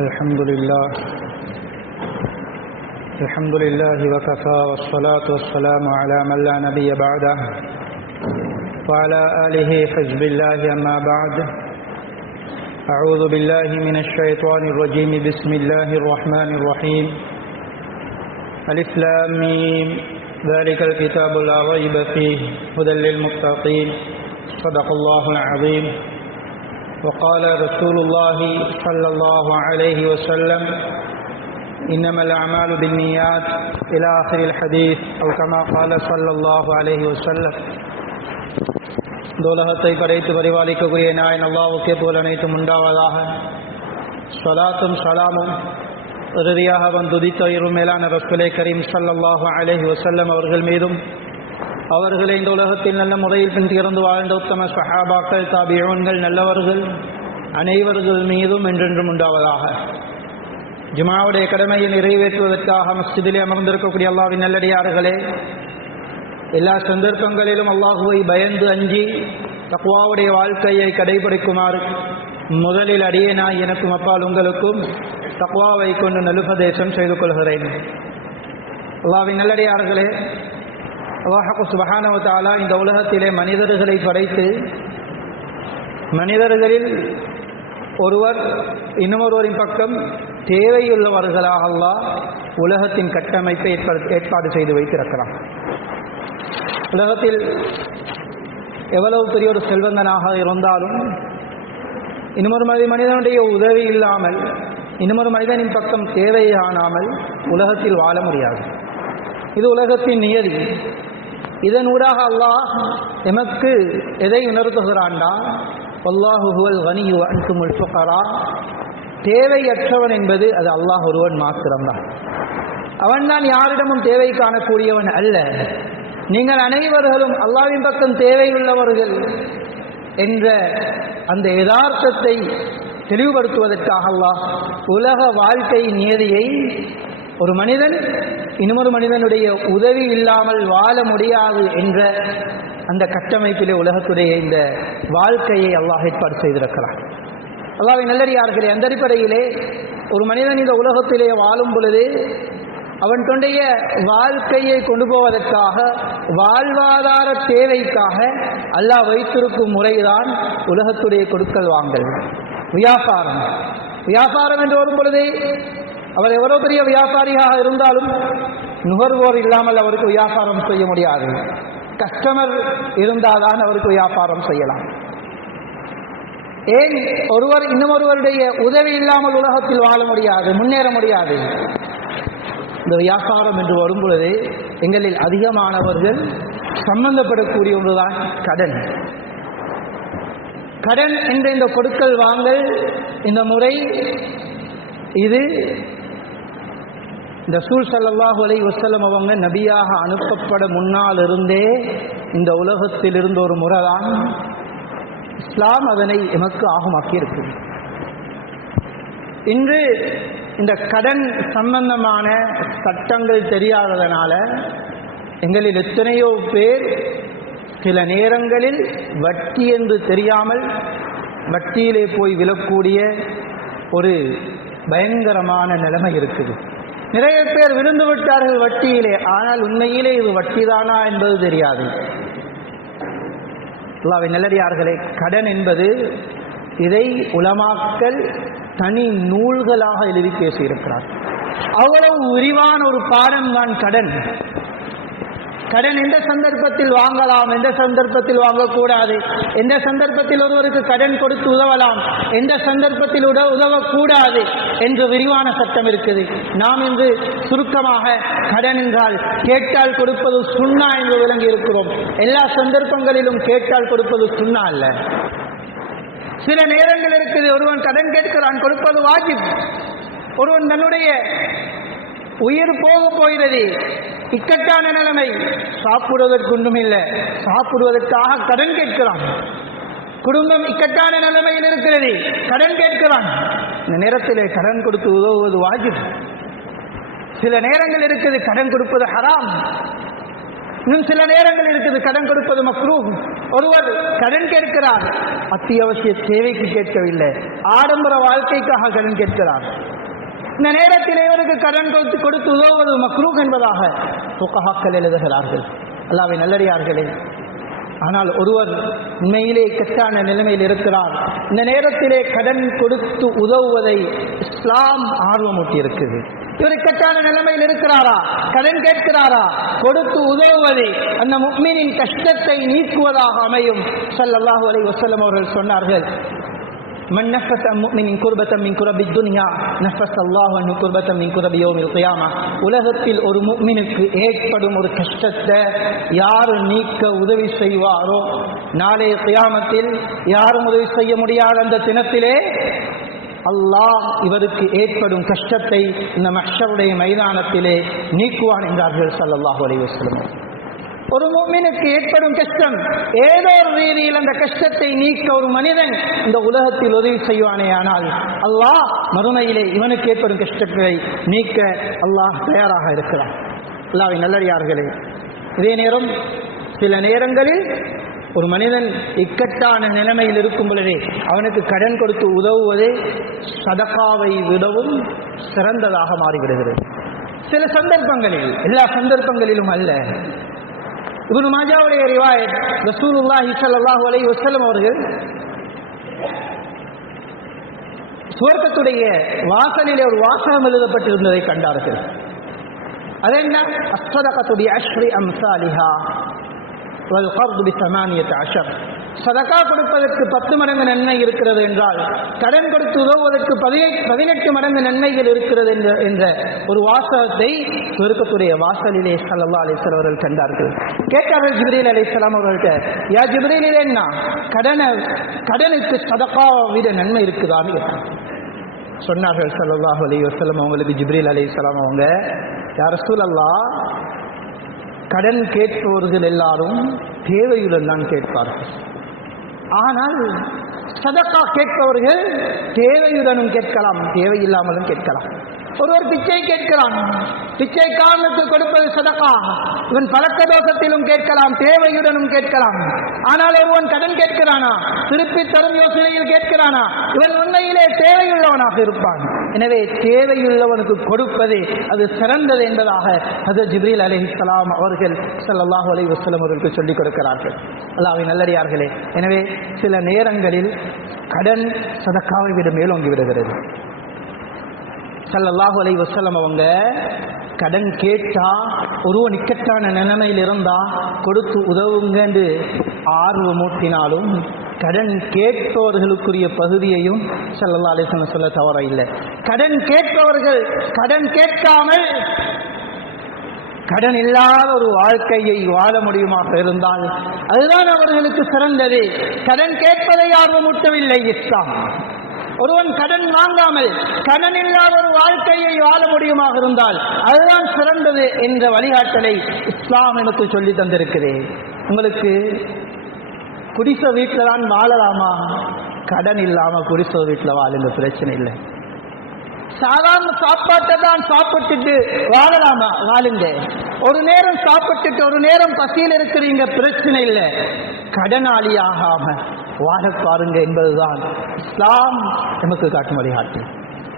الحمد لله وكفى والصلاة والسلام على من لا نبي بعده وعلى آله حزب الله أما بعد أعوذ بالله من الشيطان الرجيم بسم الله الرحمن الرحيم ألف لام ميم ذلك الكتاب لا ريب فيه هدى للمتقين صدق الله العظيم وقال رسول الله صلى الله عليه وسلم إنما الأعمال بالنيات إلى آخر الحديث أو كما قال صلى الله عليه وسلم தோலகத்தை படைத்து பரிபாலிக்கக்கூடிய நாயன் அல்லாஹ்வுக்கே புகழ் அனைத்தும் உண்டாவதாக. ஸலாத்தும் ஸலாமும் இறுதியாக வந்துதித்த மேலான ரசூலே கரீம் ஸல்லல்லாஹு அலைஹி வஸல்லம் அவர்கள் மீதும் அவர்களை இந்த உலகத்தில் நல்ல முறையில் பின்திறந்து வாழ்ந்த உத்தம ஸஹாபாக்கள் தாபிஊன்கள் நல்லவர்கள் அனைவர்கள் மீதும் என்றென்றும் உண்டாவதாக. ஜுமாவுடைய கடமையை நிறைவேற்றுவதற்காக மஸ்ஜிதிலே அமர்ந்திருக்கக்கூடிய அல்லாஹ்வின் நல்லடியார்களே, எல்லா சந்தர்ப்பங்களிலும் அல்லாஹுவை பயந்து அஞ்சி தக்வாவுடைய வாழ்க்கையை கடைபிடிக்குமாறு முதலில் அடியேனாய் எனக்கும் அப்பால் உங்களுக்கும் தக்வாவை கொண்டு நலுபதேசம் செய்து கொள்கிறேன். அல்லாஹ்வின் நல்லடியார்களே, அல்லாஹ் சுப்ஹானஹு வ தஆலா இந்த உலகத்திலே மனிதர்களை படைத்து மனிதர்களில் ஒருவர் இன்னொருவரின் பக்கம் தேவையுள்ளவர்களாக அல்லாஹ் உலகத்தின் கட்டமைப்பை ஏற்பாடு செய்து வைத்திருக்கிறான். உலகத்தில் எவ்வளவு பெரிய ஒரு செல்வந்தனாக இருந்தாலும் இன்னொரு மனிதனுடைய உதவி இல்லாமல் இன்னொரு மனிதனின் பக்கம் தேவை காணாமல் உலகத்தில் வாழ முடியாது. இது உலகத்தின் நியதி. இதன் ஊடாக அல்லாஹ் எமக்கு எதை உணர்த்துகிறான்டா, வல்லாஹு ஹுவல் கனியு வ அன்துமுல் ஃபுகரா, தேவையற்றவன் என்பது அது அல்லாஹ் ஒருவன் மாத்திரம்தான். அவன்தான் யாரிடமும் தேவை காணக்கூடியவன் அல்ல. நீங்கள் அனைவர்களும் அல்லாஹ்வின் பக்கம் தேவையுள்ளவர்கள் என்ற அந்த யதார்த்தத்தை தெளிவுபடுத்துவதற்காக அல்லாஹ் உலக வாழ்க்கை நியதியை ஒரு மனிதன் இன்னொரு மனிதனுடைய உதவி இல்லாமல் வாழ முடியாது என்ற அந்த கட்டமைப்பிலே உலகத்துடைய இந்த வாழ்க்கையை அல்லாஹ் ஏற்பாடு செய்திருக்கிறார். அல்லாஹ்வின் நல்லடியார்களே, அந்த அடிப்படையிலே ஒரு மனிதன் இந்த உலகத்திலே வாழும் பொழுது அவன் தன்னுடைய வாழ்க்கையை கொண்டு போவதற்காக வாழ்வாதார தேவைக்காக அல்லாஹ் வைத்திருக்கும் முறைதான் உலகத்துடைய கொடுக்கல் வாங்கல், வியாபாரம். வியாபாரம் என்று வரும் பொழுது அவர் எவ்வளவு பெரிய வியாபாரியாக இருந்தாலும் நுகர்வோர் இல்லாமல் அவருக்கு வியாபாரம் செய்ய முடியாது. கஸ்டமர் இருந்தால்தான் அவருக்கு வியாபாரம் செய்யலாம். ஏன் ஒருவர் இன்னொருவருடைய உதவி இல்லாமல் உலகத்தில் வாழ முடியாது, முன்னேற முடியாது. இந்த வியாபாரம் என்று வரும் பொழுது எங்களில் அதிகமானவர்கள் சம்பந்தப்படக்கூடிய ஒன்றுதான் கடன். கடன் என்ற இந்த கொடுக்கல் வாங்கல் இந்த முறை இது இந்த ரசூல் ஸல்லல்லாஹு அலைஹி வஸல்லம் அவங்க நபியாக அனுப்பப்பட முன்னால் இருந்தே இந்த உலகத்தில் இருந்த ஒரு முறைதான். இஸ்லாம் அதனை எமக்கு ஆகமாக்கி இருக்கு. இன்று இந்த கடன் சம்பந்தமான சட்டங்கள் தெரியாததனால எங்களில் எத்தனையோ பேர் சில நேரங்களில் வட்டி என்று தெரியாமல் வட்டியிலே போய் விழக்கூடிய ஒரு பயங்கரமான நிலைமை இருக்குது. நிறைய பேர் விழுந்து விட்டார்கள் வட்டியிலே, ஆனால் உண்மையிலே இது வட்டிதானா என்பது தெரியாது. அல்லாஹ்வின் நல்லடியார்களே, கடன் என்பது இதை உலமாக்கள் தனி நூல்களாக எழுதி பேசியிருக்கிறார். அவ்வளவு விரிவான ஒரு பாடம் தான் கடன். கடன் எந்த சந்தர்ப்பத்தில் வாங்கலாம், எந்த சந்தர்ப்பத்தில் வாங்கக்கூடாது, எந்த சந்தர்ப்பத்தில் ஒருவருக்கு கடன் கொடுத்து உதவலாம், எந்த சந்தர்ப்பத்தில் உதவக்கூடாது என்று விரிவான சட்டம் இருக்குது. நாம் இன்று சுருக்கமாக கடன் என்றால் கேட்டால் கொடுப்பது சுன்னா என்று விளங்கி இருக்கிறோம். எல்லா சந்தர்ப்பங்களிலும் கேட்டால் கொடுப்பது சுன்னா அல்ல. சில நேரங்கள் இருக்குது, ஒருவன் கடன் கேட்கிறான், கொடுப்பது வாஜிப். ஒருவன் தன்னுடைய உயிர் போக போகிறது, இக்கட்டான நிலைமை, சாப்பிடுவதற்கு ஒன்றும் இல்லை, சாப்பிடுவதற்காக கடன் கேட்கிறான். குடும்பம் இக்கட்டான நிலைமையில் இருக்கிறது, கடன் கேட்கிறான். இந்த நேரத்தில் கடன் கொடுத்து உதவுவது வாஜிப். சில நேரங்கள் இருக்குது கடன் கொடுப்பது ஹராம். இன்னும் சில நேரங்கள் இருக்குது கடன் கொடுப்பது மக்ரூஹ். ஒருவர் கடன் கேட்கிறார், அத்தியாவசிய தேவைக்கு கேட்கவில்லை, ஆடம்பர வாழ்க்கைக்காக கடன் கேட்கிறார். இந்த நேரத்தில் இவருக்கு கடன் கொடுத்து உதவுவது மக்ரூஹ் என்பதாக ஃபுகஹாக்கள் எழுதுகிறார்கள். அல்லாஹ்வின் நல்லடியார்களே, ஆனால் ஒருவர் உண்மையிலே கஷ்டான நிலைமையில் இருக்கிறார், இந்த நேரத்திலே கடன் கொடுத்து உதவுவதை இஸ்லாம் ஆர்வமூட்டி இருக்குது. இவர் கஷ்டான நிலைமையில் இருக்கிறாரா, கடன் கேட்கிறாரா, கொடுத்து உதவுவதை அந்த முஃமினின் கஷ்டத்தை நீக்குவதாக அமையும். ஸல்லல்லாஹு அலைஹி வஸல்லம் அவர்கள் சொன்னார்கள், மன் நஃபஸ முஃமினின் குர்பத்தன் மின் குரபித் துன்யா நஃபஸல்லாஹு அன்ஹு குர்பத்தன் மின் குரபி யௌமில் கியாமா. உலகத்தில் ஒரு முஃமினுக்கு ஏற்படும் ஒரு கஷ்டத்தை யார் நீக்க உதவி செய்வாரோ, நாளைய கியாமத்தில் யாரும் உதவி செய்ய முடியாத அந்த தினத்திலே அல்லாஹ் இவருக்கு ஏற்படும் கஷ்டத்தை இந்த மஹ்ஷருடைய மைதானத்திலே நீக்குவான் என்றார்கள் ஸல்லல்லாஹு அலைஹி வஸல்லம். ஒரு முஃமினுக்கு ஏற்படும் கஷ்டம் ஏதோ ஒரு ரீதியில் அந்த கஷ்டத்தை நீக்க ஒரு மனிதன் இந்த உலகத்தில் உதவி செய்வானே, ஆனால் அல்லாஹ் மறுமையிலே இவனுக்கு ஏற்படும் கஷ்டத்தை நீக்க அல்லாஹ் தயாராக இருக்கிறான். அல்லாஹ்வின் நல்லடியார்களே, இதே நேரம் சில நேரங்களில் ஒரு மனிதன் இக்கட்டான நிலைமையில் இருக்கும் பொழுதே அவனுக்கு கடன் கொடுத்து உதவுவதே சதகாவை விடவும் சிறந்ததாக மாறிவிடுகிறது. சில சந்தர்ப்பங்களில், எல்லா சந்தர்ப்பங்களிலும் அல்ல. இப்னு மாஜாவுடைய ரிவாயத், ரசூலுல்லாஹி ஸல்லல்லாஹு அலைஹி வஸல்லம் அவர்கள் சுவர்க்கத்துடைய வாசலிலே ஒரு வாசகம் எழுதப்பட்டிருந்ததை கண்டார்கள். அது என்ன? அஸ்ஸதகத்து பிஅஷ்ரி அம்சாலிஹா வல் கர்து பி18. சதகா கொடுப்பதற்கு 10 மடங்கு நன்மை இருக்கிறது என்றால், கடன் கொடுத்து உதவுவதற்கு 18 மடங்கு நன்மைகள் இருக்கிறது என்ற ஒரு வாசகத்தை சுவர்க்கத்துடைய வாசலிலே ஸல்லல்லாஹு அலைஹி வஸல்லம் அவர்கள் கண்டார்கள். கேட்டார்கள் ஜிப்ரீல் அலைஹிஸ்ஸலாம் அவர்கள்ட்ட, யா ஜிப்ரீல், இது என்ன? கடனுக்கு சதகா விட நன்மை இருக்குதான்னு கேட்டாங்க. சொன்னார்கள் ஸல்லல்லாஹு அலைஹி வஸல்லம் அவங்களுக்கு ஜிப்ரீல் அலைஹிஸ்ஸலாம் அவங்க, யா ரசூலல்லாஹ், கடன் கேட்பவர்கள் எல்லாரும் தேவையுடன் தான் கேட்பார்கள், ஆனால் சதகா கேட்பவர்கள் தேவையுடனும் கேட்கலாம், தேவையில்லாமலும் கேட்கலாம். ஒருவர் பிச்சை கேட்கிறான், பிச்சைக்காரனுக்கு கொடுப்பது சதகா, இவன் பழக்க தோஷத்திலும் கேட்கலாம், தேவையுடனும் கேட்கலாம். ஆனால் ஒருவன் கடன் கேட்கிறானா, திருப்பி தரும் யோசனையில் கேட்கிறானா, இவன் உண்மையிலே தேவையுள்ளவனாக இருப்பான். எனவே தேவையுள்ளவனுக்கு கொடுப்பது அது சிறந்தது என்பதாக ஹஜ்ரத் ஜிப்ரீல் அலைஹிஸ்ஸலாம் அவர்கள் ஸல்லல்லாஹு அலைஹி வஸல்லம் அவர்களுக்கு சொல்லிக் கொடுக்கிறார்கள். அல்லாஹ்வின் நல்லடியார்களே, எனவே சில நேரங்களில் கடன் சதகாவை விட மேலோங்கி விடுகிறது. ஸல்லல்லாஹு அலைஹி வஸல்லம் அவங்க கடன் கேட்டா, ஒருவன் இக்கட்டான நிலைமையில் இருந்தா கொடுத்து உதவுங்க என்று ஆர்வமூட்டினாலும் கடன் கேட்பவர்களுக்குரிய பகுதியையும் ஸல்லல்லாஹு அலைஹி வஸல்லம் சொல்ல தவற இல்லை. கடன் கேட்பவர்கள் கடன் கேட்காமல் கடன் இல்லாத ஒரு வாழ்க்கையை வாழ முடியுமாக இருந்தால் அதுதான் அவர்களுக்கு சிறந்தது. கடன் கேட்பதை ஆர்வமூட்டவில்லை இஸ்லாம். ஒருவன் கடன் வாங்காமல் கடன் இல்லாத ஒரு வாழ்க்கையை வாழ முடியுமாக இருந்தால் அதுதான் சிறந்தது என்ற வழிகாட்டலை இஸ்லாம் எனக்கு சொல்லி தந்திருக்கிறேன். உங்களுக்கு குடிச வீட்டில் தான் வாழலாமா? கடன் இல்லாம குடிச வீட்டில் வாழுங்க, பிரச்சனை இல்லை. சாதாரண சாப்பாட்டை தான் சாப்பிட்டுட்டு வாழலாமா? வாழுங்க. ஒரு நேரம் சாப்பிட்டுட்டு ஒரு நேரம் பசியில் இருக்கிறீங்க, பிரச்சனை இல்லை. கடனாளியாகாம வாழ பாருங்க என்பதுதான் இஸ்லாம் நமக்கு காட்டும் வழிகாட்டு.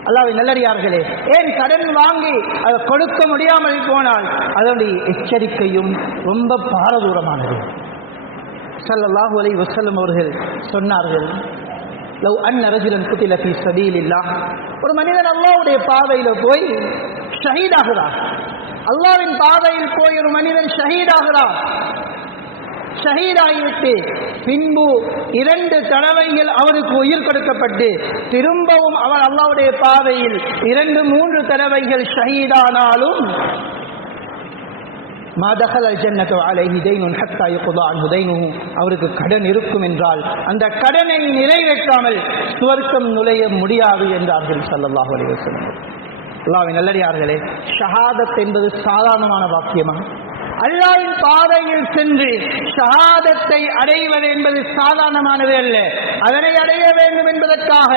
அல்லாஹ்வின் நல்லடியார்களே, ஏன் கடன் வாங்கி அதை கொடுக்க முடியாமல் போனால் அதனுடைய எச்சரிக்கையும் ரொம்ப பாரதூரமானது. ஸல்லல்லாஹு அலைஹி வஸல்லம் அவர்கள் சொன்னார்கள், லவ் அன்ன ரஜுலன் குதில ஃபீ ஸபீலில்லாஹ், ஒரு மனிதன் அல்லாஹ்வுடைய பாதையில போய் ஷஹீதாகிறார். அல்லாஹ்வின் பாதையில் போய் ஒரு மனிதன் ஷஹீதாகிறார். ஷஹீதாகிவிட்டு பின்பு 2 தடவைகள் அவருக்கு உயிர் கொடுக்கப்பட்டு திரும்பவும் அவர் அல்லாஹ்வுடைய பாதையில் 2-3 தடவைகள் ஷஹீதானாலும் அவருக்கு கடன் இருக்கும் என்றால் அந்த கடனை நிறைவேற்றாமல் சுவர்க்கம் நுழைய முடியாது என்றார்கள் ஸல்லல்லாஹு அலைஹி வஸல்லம். அல்லாஹ்வின் நல்லடியார்களே, ஷஹாதத் என்பது சாதாரணமான வாக்கியமா? அல்லாஹ்வின் பாதையில் சென்று ஷஹாதத்தை அடைவது என்பது சாதாரணமானது அல்ல. அதனை அடைய வேண்டும் என்பதற்காக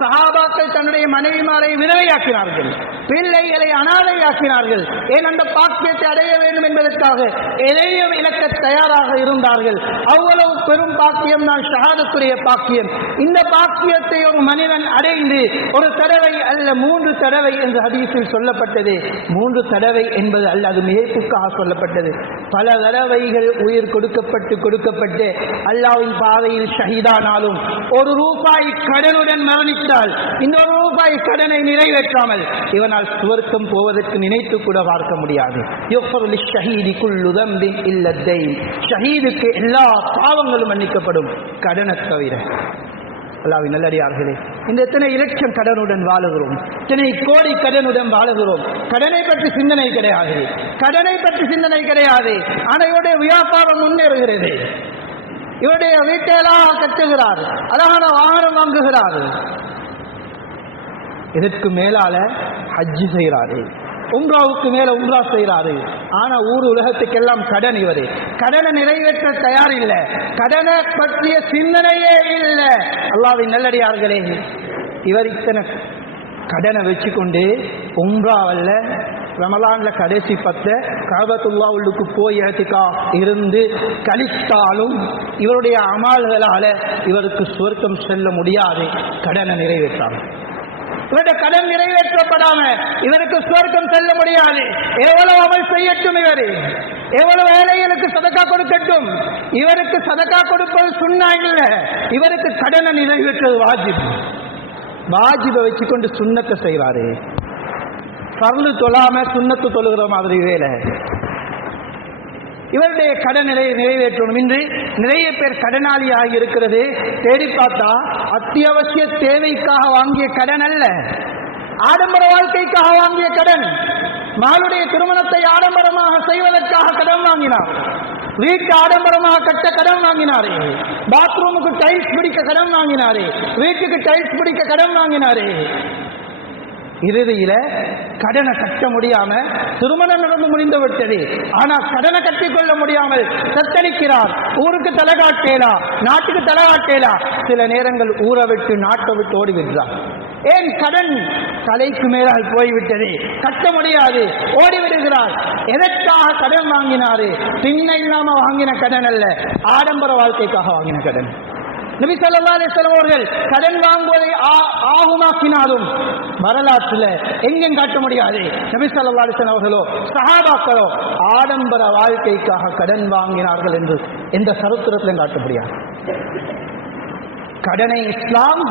சஹாபாக்கள் தன்னுடைய மனைவிமாரை விதவையாக்கினார்கள். பிள்ளைகளை அனாதையாக்கினார்கள். ஏன் அந்த பாக்கியத்தை அடைய வேண்டும் என்பதற்காக எதையும் இழக்க தயாராக இருந்தார்கள். அவ்வளவு பெரும் பாக்கியம் தான் ஷஹாதத்துடைய பாக்கியம். இந்த பாக்கியத்தை ஒரு மனிதன் அடைந்து ஒரு தடவை அல்ல 3 தடவை என்று ஹதீஸில் சொல்லப்பட்டது. 3 தடவை என்பது அல்ல, அது மிகைப்புக்காக சொல்லப்பட்டது. பல தடவைகள் உயிர் கொடுக்கப்பட்டு அல்லாஹ்வின் பாதையில் ஷஹீதானாலும் 1 ரூபாய் கடனுடன் மரணித்தால் இந்த 1 ரூபாய் கடனை நிறைவேற்றாமல் இவனால் சுவர்க்கம் போவதற்கு நினைத்து கூட பார்க்க முடியாது. ஷஹீதுக்கு எல்லா பாவங்களும் மன்னிக்கப்படும், கடனை தவிர. அல்லாஹ்வின் நல்லடியார்களே, இந்த எத்தனை இலட்சம் கடனுடன் வாழுகிறோம், எத்தனை கோடி கடனுடன் வாழுகிறோம். கடனை பற்றி சிந்தனை கிடையாது, கடனை பற்றி சிந்தனை கிடையாது. ஆனால் இவருடைய வியாபாரம் முன்னேறுகிறது, இவருடைய வீட்டையெல்லாம் கட்டுகிறார், அழகான வாகனம் வாங்குகிறார், இதற்கு மேலால ஹஜ்ஜு செய்கிறாரு, உம்ராவுக்கு மேல உம்ரா செய்கிறாரு. ஆனா உலகத்துக்கெல்லாம் கடன். இவரு கடனை நிறைவேற்ற தயார் இல்லை, கடனை பற்றிய சிந்தனையே இல்லை. அல்லாஹ்வின் நல்லடியார்களே, இவர் இத்தனை கடனை வச்சுக்கொண்டு உம்ராவல்ல ரமலான்ல கடைசி 10 கஅபத்துல்லாஹ் உள்ளுக்கு போய் இருந்து கழித்தாலும் இவருடைய அமல்களால இவருக்கு சுவர்க்கம் செல்ல முடியாது. கடனை நிறைவேற்றாமல், இவருடைய கடன் நிறைவேற்றப்படாம இவருக்கு சுவர்க்கம் செல்ல முடியாது. எவ்வளவு அமல் செய்யட்டும், இவர் எவ்வளவு வேலைகளுக்கு சதக்கா கொடுக்கட்டும், இவருக்கு சதக்கா கொடுப்பது சுன்னா இல்ல, இவருக்கு கடனை நிறைவேற்றது வாஜிப். வாஜிபை வச்சுக்கொண்டு சுன்னத்தை செய்வாரு. பர்லு தொழாம சுன்னத்து தொழுகிற மாதிரி வேலை. இவருடைய கடன் நிறைவேற்றணும். இன்று நிறைய பேர் கடனாளியாக இருக்கிறது. தேடி பார்த்தா அத்தியாவசிய தேவைக்காக வாங்கிய கடன் அல்ல, ஆடம்பர வாழ்க்கைக்காக வாங்கிய கடன். மகளுடைய திருமணத்தை ஆடம்பரமாக செய்வதற்காக கடன் வாங்கினார், வீட்டு ஆடம்பரமாக கட்ட கடன் வாங்கினாரு, பாத்ரூமுக்கு டைல்ஸ் பிடிக்க கடன் வாங்கினாரு, வீட்டுக்கு டைல்ஸ் பிடிக்க கடன் வாங்கினாரு. இறுதியில கடனை கட்ட முடியாம திருமணம் நடந்து முடிந்து விட்டது. ஆனா கடனை கட்டிக்கொள்ள முடியாமல் தத்தளிக்கிறார். ஊருக்கு தலைகாட்டேலா, நாட்டுக்கு தலைகாட்டேலா. சில நேரங்கள் ஊரை விட்டு நாட்டை விட்டு ஓடிவிடுறார். ஏன்? கடன் தலைக்கு மேலால் போய்விட்டது, கட்ட முடியாது, ஓடிவிடுகிறார். எதற்காக கடன் வாங்கினாரு? பின்ன இல்லாம வாங்கின கடன் அல்ல, ஆடம்பர வாழ்க்கைக்காக வாங்கின கடன். நபி ஸல்லல்லாஹு அலைஹி வஸல்லம் அவர்கள் கடன் வாங்குவதை ஆகுமாக்கினாலும் வரலாற்றுல எங்கும் காட்ட முடியாது. நபி ஸல்லல்லாஹு அலைஹி வஸல்லம் அவர்களோ சஹாபாக்களோ ஆடம்பர வாழ்க்கைக்காக கடன் வாங்கினார்கள் என்று எந்த சரித்திரத்திலும் காட்ட முடியாது. கடனை இஸ்லாம்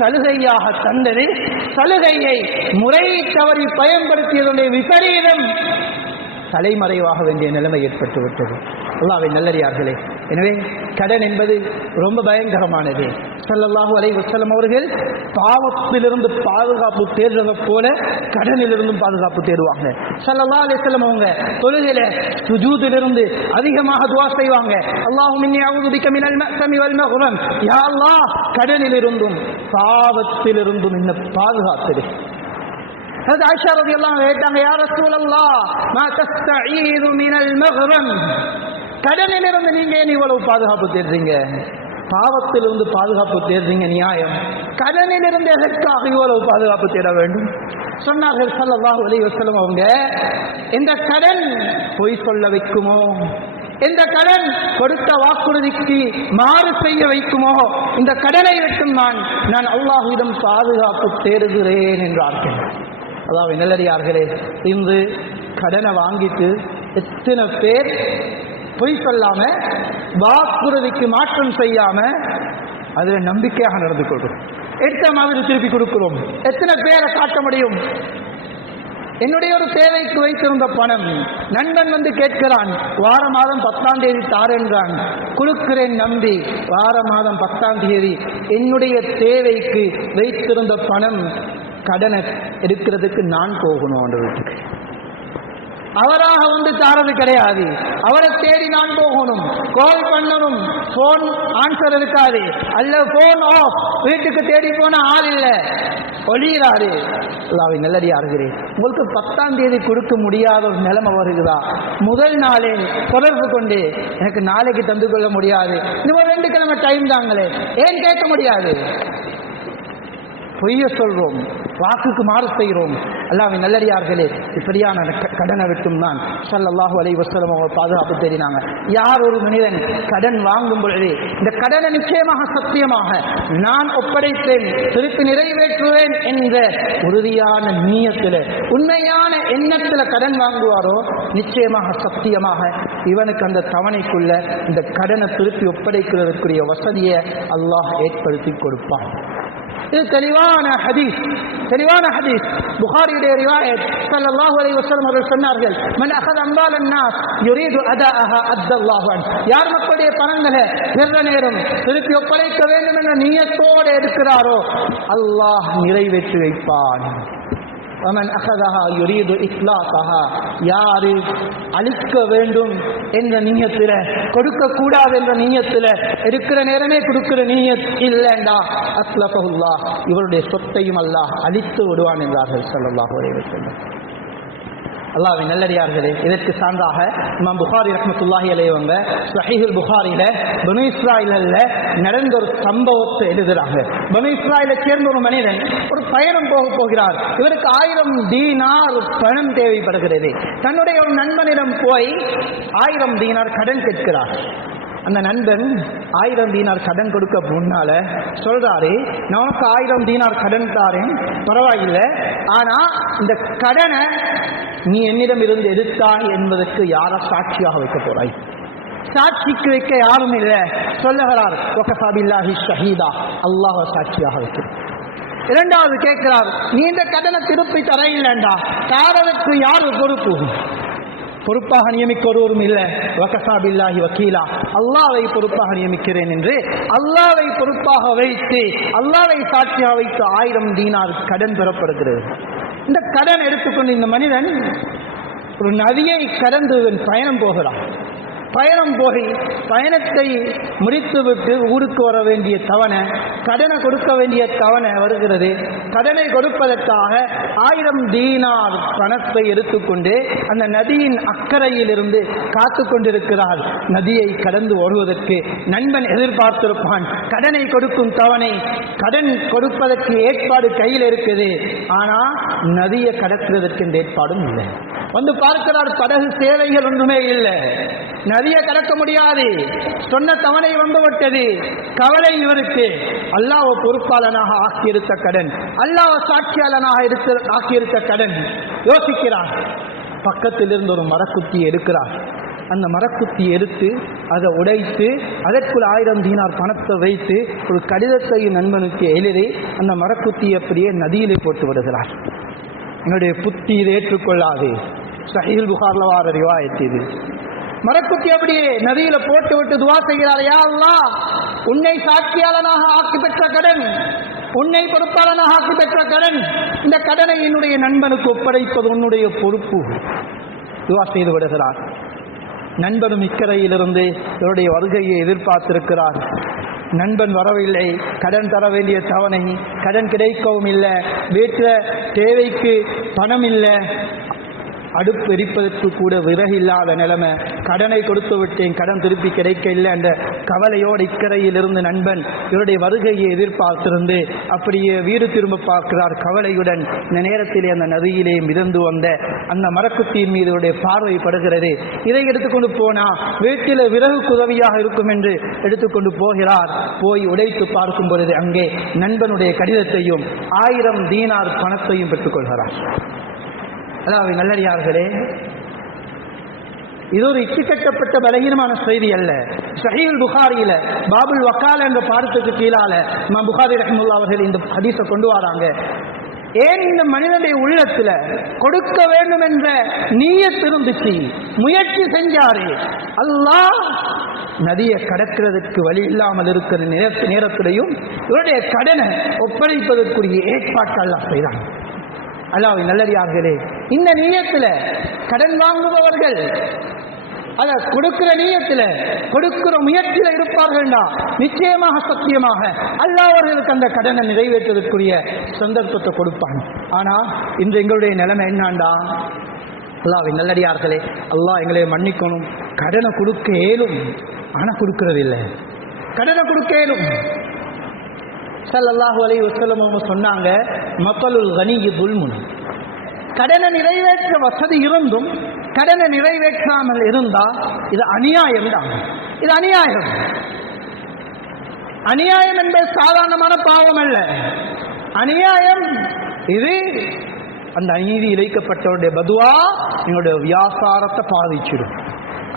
சலுகையாக தந்தது. சலுகையை முறை தவறி பயன்படுத்தியதுடைய விபரீதம் தலைமறைவாக வேண்டிய நிலைமை ஏற்பட்டுவிட்டது. அல்லாஹ்வின் நல்லடியார்களே, எனவே கடன் என்பது ரொம்ப பயங்கரமானது. ஸல்லல்லாஹு அலைஹி வஸல்லம் அவர்கள் பாவத்திலிருந்து பாதுகாப்பு தேடுறதை போல கடனிலிருந்தும் பாதுகாப்பு தேடுவாங்க. ஸல்லல்லாஹு அலைஹி வஸல்லம் அவங்க தொழுகையில சுஜூதிலிருந்து அதிகமாக துஆ செய்வாங்க. அல்லாஹும்ம இன்னி அஊது பிக மினல் மஅஸமி வல் மக்ரம். யா அல்லாஹ், கடனிலிருந்தும் பாவத்திலிருந்தும் என்ன பாதுகாத்து. ஹஜ்ரத் ஆயிஷா ரலியல்லாஹு அன்ஹா கேட்டாங்க, யா ரசூலல்லாஹ், மா தஸ்தஈது மினல் மக்ரம். கடனிலிருந்து நீங்க ஏன் இவ்வளவு பாதுகாப்பு தேடுறீங்க? பாவத்திலிருந்து பாதுகாப்பு தேடுறீங்க நியாயம், கடனிலிருந்து எதற்காக இவ்வளவு பாதுகாப்பு தேட வேண்டும்? சொன்னார்கள் ஸல்லல்லாஹு அலைஹி வஸல்லம் அவங்க, இந்த கடன் பொய் சொல்ல வைக்குமோ, இந்த கடன் கொடுத்த வாக்குறுதிக்கு மாறு செய்ய வைக்குமோ, இந்த கடனை விட்டும் நான் அல்லாஹ்விடம் பாதுகாப்பு தேடுகிறேன் என்றார்கள். அதாவது நல்லடியார்களே, இன்று கடனை வாங்கிட்டு எத்தனை பேர் பொய் சொல்லாம வாக்குறுதிக்கு மாற்றம் செய்யாம அதுல நம்பிக்கையாக நடந்து கொள்றோம். எடுத்த மாதிரி திருப்பி கொடுக்கிறோம். எத்தனை பேரை காட்ட முடியும்? என்னுடைய ஒரு தேவைக்கு வைத்திருந்த பணம் நண்பன் வந்து கேட்கிறான், வார மாதம் 10ஆம் தேதி தாரென்றான், கொடுக்கிறேன் நம்பி. வார மாதம் 10ஆம் தேதி என்னுடைய தேவைக்கு வைத்திருந்த பணம் கடனை எடுக்கிறதுக்கு நான் போகணும் அந்த வீட்டுக்கு. அவராக வந்து தாரது கிடையாது, அவரை தேடி நான் போகணும், கால் பண்ணணும், போன் ஆன்சர் இருக்காது, அல்ல போன் ஆஃப், வீட்டுக்கு தேடி போன ஆள் இல்லை, ஒளியிறாரு. அல்லாஹ்வின் நல்லடியார்களே, உங்களுக்கு 10ஆம் தேதி கொடுக்க முடியாத ஒரு நிலைமை வருகிறதா? முதல் நாளே தொடர்பு கொண்டு எனக்கு நாளைக்கு தந்து கொள்ள முடியாது, இன்னும் 2 கிழமை டைம் தாங்களே, ஏன் கேட்க முடியாது? பொய்ய சொல்றோம். வாக்குக்கு மாறு செய்கிறோம். அல்லாஹ்வின் நல்லடியார்களே, இப்படியான கடனை விட்டும் தான் ஸல்லல்லாஹு அலைஹி வஸல்லம் அவங்க பாதுகாப்பு தேடினாங்க. யார் ஒரு மனிதன் கடன் வாங்கும் பொழுது இந்த கடனை நிச்சயமாக சத்தியமாக நான் ஒப்படைத்தேன், திருப்பி நிறைவேற்றுவேன் என்ற உறுதியான நியத்தில், உண்மையான எண்ணத்தில் கடன் வாங்குவாரோ நிச்சயமாக சத்தியமாக இவனுக்கு அந்த தவணைக்குள்ள இந்த கடனை திருப்பி ஒப்படைக்கிறதுக்குரிய வசதியை அல்லாஹ் ஏற்படுத்தி கொடுப்பான். இது தெளிவான ஹதீஸ். புகாரியுடைய ரிவாயத் ஸல்லல்லாஹு அலைஹி வஸல்லம் அவர்கள் சொன்னார்கள், மன் அகத அம்வால் அன்னாஸ் யுரீது அதாஅஹா அத்தல்லாஹு அன். யார் மக்களுடைய பணங்களை பெற நேரம் திருப்பி ஒப்படைக்க வேண்டும் என்ற நியத்தோடு எடுக்கிறாரோ அல்லாஹ் நிறைவேற்றி வைப்பான். ومن أخذها يريد إطلاقها. யார் அழிக்க வேண்டும் என்ற நியத்தில், கொடுக்க கூடாது என்ற நியத்தில், எடுக்கிற நேரமே கொடுக்கிற நியத் இல்லைண்டா அஸ்லஃபஹுல்லாஹ், இவருடைய சொத்தையும் அல்லாஹ் அழித்து விடுவான் என்றார்கள் ஸல்லல்லாஹு அலைஹி வஸல்லம். அல்லாஹ்வின் நல்லடியார்களே, இதற்கு சான்றாக இமாம் புகாரி ரஹ்மத்துல்லாஹி அலைஹி அவங்க ஸஹீஹுல் புகாரியில பனு இஸ்ராயீல்ல நடந்த ஒரு சம்பவத்தை எழுதுறாங்க. பனு இஸ்ராயீலை சேர்ந்த ஒரு மனிதன் ஒரு பயணம் போகிறார். இவருக்கு 1000 தீனார் பணம் தேவைப்படுகிறது. தன்னுடைய ஒரு நண்பனிடம் போய் 1000 தீனார் கடன் கேட்கிறார். அந்த நண்பன் 1000 தீனார் கடன் கொடுக்க முன்னால சொல்றாரு, நான் உனக்கு 1000 தீனார் கடன் தாரேன், பரவாயில்லை, ஆனா இந்த கடனை நீ என்னிடம் இருந்து எடுத்தாய் என்பதற்கு யார சாட்சியாக வைக்க போறாய்? சாட்சிக்கு வைக்க யாரும் இல்லை. சொல்லுகிறார், வகஃபா பில்லாஹி ஷஹீதா, அல்லாஹ் சாட்சியாக வைக்கிறார். இரண்டாவது கேட்கிறார், நீ இந்த கடனை திருப்பி தர இல்லைண்டா தாரதற்கு யார் பொறுப்பு? பொறுப்பாக நியமிக்க ஒருவரும் இல்லை. வகஃபா பில்லாஹி வக்கீலா, அல்லாஹ்வை பொறுப்பாக நியமிக்கிறேன் என்று அல்லாஹ்வை பொறுப்பாக வைத்து அல்லாஹ்வை சாட்சியாக வைத்து 1000 தீனார் கடன் பெறப்படுகிறது. இந்த கடன் எடுத்துக்கொண்டு இந்த மனிதன் ஒரு நதியை கடந்து பயணம் போகிறான். பயணம் போய் பயணத்தை முடித்துவிட்டு ஊருக்கு வர வேண்டிய தவணை, கடனை கொடுக்க வேண்டிய தவணை வருகிறது. கடனை கொடுப்பதற்காக 1000 தீனார் பணத்தை எடுத்துக்கொண்டு அந்த நதியின் அக்கறையில் இருந்து காத்து கொண்டிருக்கிறார். நதியை கடந்து வருவதற்கு நண்பன் எதிர்பார்த்திருப்பான். கடனை கொடுக்கும் தவணை, கடன் கொடுப்பதற்கு ஏற்பாடு கையில் இருக்குது. ஆனா நதியை கடக்கிறதற்கு இந்த ஏற்பாடும் இல்லை. வந்து பார்க்கிறார், படகு சேவைகள் ஒன்றுமே இல்லை, நதியை கடக்க முடியாது. சொன்ன தவணை வந்துவிட்டது. கவலை இவருக்கு. அல்லாஹ் பொறுப்பாளனாக ஆக்கியிருத்த கடன், அல்லாஹ் சாட்சியாளனாக ஆக்கியிருத்த கடன். யோசிக்கிறார். பக்கத்தில் இருந்து ஒரு மரக்குத்தியை எடுக்கிறார். அந்த மரக்குத்தி எடுத்து அதை உடைத்து அதற்குள் 1000 தீனார் பணத்தை வைத்து ஒரு கடிதத்தை நண்பனுக்கு எழுதி அந்த மரக்குத்தியை அப்படியே நதியிலே போட்டு விடுகிறார். என்னுடைய புத்தி இதை ஏற்றுக்கொள்ளாது. ஸஹீஹுல் புகாரில வார ரிவாயத் இது. மரக்குத்தி அப்படியே நதியில போட்டு விட்டு துவா செய்கிறார், யா அல்லாஹ், உன்னை சாட்சியாளனாக ஆக்கி பெற்ற கடன், உன்னை பொறுப்பாளனாக ஆக்கி பெற்ற கடன், இந்த கடனை என்னுடைய நண்பனுக்கு ஒப்படைப்பது உன்னுடைய பொறுப்பு. துவா செய்து விடுகிறார். நண்பனும் இக்கரையிலிருந்து இவருடைய வருகையை எதிர்பார்த்திருக்கிறார். நண்பன் வரவில்லை. கடன் தர வேண்டிய தவணை, கடன் கிடைக்கவும் இல்லை. வீட்டில் தேவைக்கு பணம் இல்லை. அடுப்பு எரிப்பதற்கு கூட விறகு இல்லாத நிலைமை. கடனை கொடுத்து விட்டேன், கடன் திருப்பி கிடைக்க இல்லை என்ற கவலையோடு இக்கரையில் இருந்து நண்பன் இவருடைய வருகையை எதிர்பார்த்திருந்து அப்படியே வீடு திரும்ப பார்க்கிறார் கவலையுடன். இந்த நேரத்திலே அந்த நதியிலே மிதந்து வந்த அந்த மரக்குத்தியின் மீது இவருடைய பார்வை படுகிறது. இதை எடுத்துக்கொண்டு போனா வீட்டில் விறகுக்கு உதவியாக இருக்கும் என்று எடுத்துக்கொண்டு போகிறார். போய் உடைத்து பார்க்கும் பொழுது அங்கே நண்பனுடைய கடிதத்தையும் 1000 தீனார் பணத்தையும் பெற்றுக்கொள்கிறார். அதாவது நல்லடியார்களே, இது ஒரு இச்சுக்கட்டப்பட்ட பலகீனமான செய்தி அல்ல. ஸஹீஹுல் புகாரியில பாபுல் வக்கால் என்ற பாடத்துக்கு கீழால இமாம் புகாரி ரஹ்மத்துல்லாஹி அவர்கள் இந்த ஹதீஸை கொண்டு வராங்க. ஏன் இந்த மனிதனுடைய உள்ளத்துல கொடுக்க வேண்டும் என்ற நியத் இருந்துச்சு, முயற்சி செஞ்சாரு. அல்லாஹ் நதியை கடக்கிறதுக்கு வழி இல்லாமல் இருக்கிற நேரத்திலையும் இவருடைய கடனை ஒப்படைப்பதற்குரிய ஏற்பாட்டை அல்லாஹ் செய்றாங்க. அல்லாஹ்வின் நல்லடியார்களே, இந்த நியத்துல கடன் வாங்குபவர்கள் அதை கொடுக்கிற நியத்துல கொடுக்கிற முயற்சியில் இருப்பார்கள்னா நிச்சயமாக சத்தியமாக அல்லாஹ் அவர்களுக்கு அந்த கடனை நிறைவேற்றுவதற்குரிய சந்தர்ப்பத்தை கொடுப்பான். ஆனா இன்று எங்களுடைய நிலைமை என்னாண்டா, அல்லாஹ்வின் நல்லடியார்களே, அல்லாஹ் எங்களை மன்னிக்கணும், கடனை கொடுக்க இயலும், ஆனா கொடுக்கிறது இல்லை. கடனை கொடுக்க இயலும். ஸல்லல்லாஹு அலைஹி வஸல்லம் அவங்க சொன்னாங்க, மத்தலுல் கனியி துல்முன். கடனை நிறைவேற்ற வசதி இருந்தும் கடனை நிறைவேற்றாமல் இருந்தா இது அநியாயம் தான். இது அநியாயம். அநியாயம் என்பது சாதாரணமான பாவம் அல்ல. அநியாயம் இது அந்த அநீதி இழைக்கப்பட்டவனுடைய பதுவா என்னுடைய வியாபாரத்தை பாதிச்சிடும்.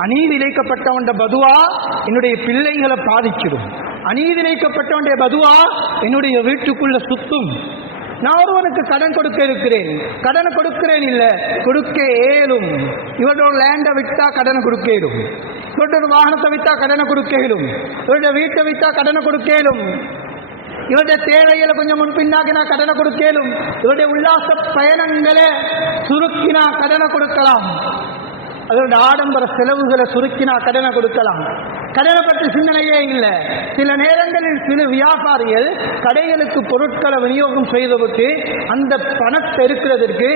அநீதி இழைக்கப்பட்டவனுடைய பதுவா என்னுடைய பிள்ளைகளை பாதிச்சிடும். அநீதி இழைக்கப்பட்டவனுடைய பதுவா என்னுடைய வீட்டுக்குள்ள சுத்தும். நான் ஒருவனுக்கு கடன் கொடுக்க இருக்கிறேன், கடனை கொடுக்கிறேன் இல்ல, கொடுக்க ஏலும். இவரோட லேண்டை விட்டா கடனை கொடுக்க ஏலும், இவரோட வாகனத்தை விட்டா கடனை கொடுக்க ஏலும், இவருடைய வீட்டை விட்டா கடனை கொடுக்க ஏலும், இவருடைய தேவைகளை கொஞ்சம் முன்பின்னாக்கினா கடனை கொடுக்கலும், இவருடைய உல்லாச பயணங்களை சுருக்கினா கடனை கொடுக்கலாம், அதோட ஆடம்பர செலவுகளை சுருக்கினா கடனை கொடுக்கலாம். கடனை பற்றி சிந்தனையே இல்லை. சில நேரங்களில் சில வியாபாரிகள் கடைகளுக்கு பொருட்களை விநியோகம் செய்துவிட்டு அந்த பணத்தை இருக்கிறதுக்கு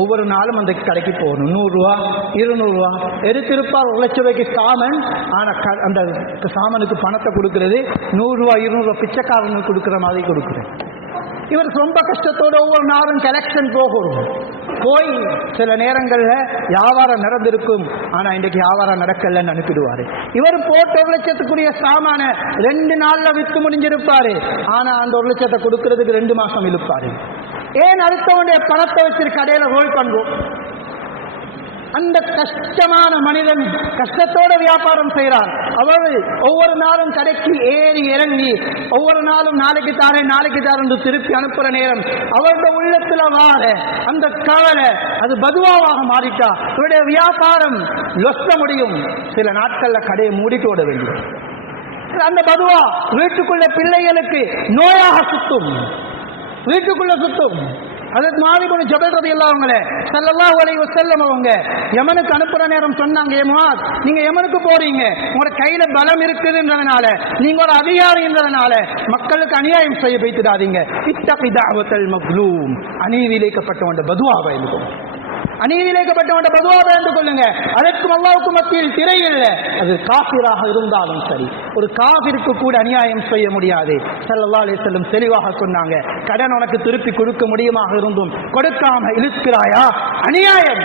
ஒவ்வொரு நாளும் அந்த கடைக்கு போகணும். 100 ரூபா 200 ரூபா எடுத்திருப்பார். 1 லட்சம் ரூபாய்க்கு சாமன். ஆனால் அந்த சாமனுக்கு பணத்தை கொடுக்கிறது 100 ரூபா 200 ரூபா பிச்சைக்காரனுக்கு கொடுக்குற மாதிரி கொடுக்குறது. இவர் ரொம்ப கஷ்டத்தோட ஒவ்வொரு நாளும் கலெக்ஷன் போகும். போய் சில நேரங்கள்ல வியாபாரம் நடந்திருக்கும், ஆனா இன்றைக்கு வியாபாரம் நடக்கலன்னு அனுப்பிடுவாரு. இவர் போட்ட 1 லட்சத்துக்குரிய சாமான 2 நாள்ல வித்து முடிஞ்சிருப்பாரு, ஆனா அந்த 1 லட்சத்தை கொடுக்கறதுக்கு 2 மாசம் இழுப்பாரு. ஏன் அடுத்தவனுடைய பணத்தை வச்சு கடையில ரோல் பண்றோம்? அந்த கஷ்டமான மனிதன் கஷ்டத்தோட வியாபாரம் செய்கிறார். அவர் ஒவ்வொரு நாளும் கடைக்கு ஏறி இறங்கி ஒவ்வொரு நாளும் நாளைக்கு தாரேன் நாளைக்கு தாரேன் திருப்பி அனுப்புற நேரம் அவருடைய உள்ளத்துல வார அந்த கவலை அது பதுவாவாக மாறிட்டா இவருடைய வியாபாரம் லொஸ்ட முடியும். சில நாட்கள்ல கடையை மூடிட்டு ஓட வேண்டும். அந்த பதுவா வீட்டுக்குள்ள பிள்ளைகளுக்கு நோயாக சுத்தும், வீட்டுக்குள்ள சுத்தும். அதற்கு மாலிபுன் ஜபல் ரலியல்லாஹு அன்ஹு ஸல்லல்லாஹு அலைஹி வஸல்லம் அவங்க யமனுக்கு அனுப்புற நேரம் சொன்னாங்க, ஏமாத் நீங்க யமனுக்கு போறீங்க, உங்களோட கையில பலம் இருக்குதுன்றதுனால, நீங்க ஒரு அதிகாரின்றதுனால மக்களுக்கு அநியாயம் செய்ய வைத்துடாதீங்க. இத்தகி தஅவத்தல் மக்லூம், அநீதி இழைக்கப்பட்டவன் பதுவாவை இருக்கும். அநீதி இழைக்கப்பட்டவன் பதுவாவை என்று கொள்ளுங்க. அதற்கும் அல்லாஹ்வுக்கும் மத்தியில் திரை இல்லை. அது காஃபிராக இருந்தாலும் சரி, ஒரு காஃபிருக்கு கூட அநியாயம் செய்ய முடியாது. ஸல்லல்லாஹு அலைஹி வஸல்லம் தெளிவாக சொன்னாங்க, கடன் உனக்கு திருப்பி கொடுக்க முடியுமாக இருந்தும் கொடுக்காம இழுக்கிறாயா, அநியாயம்.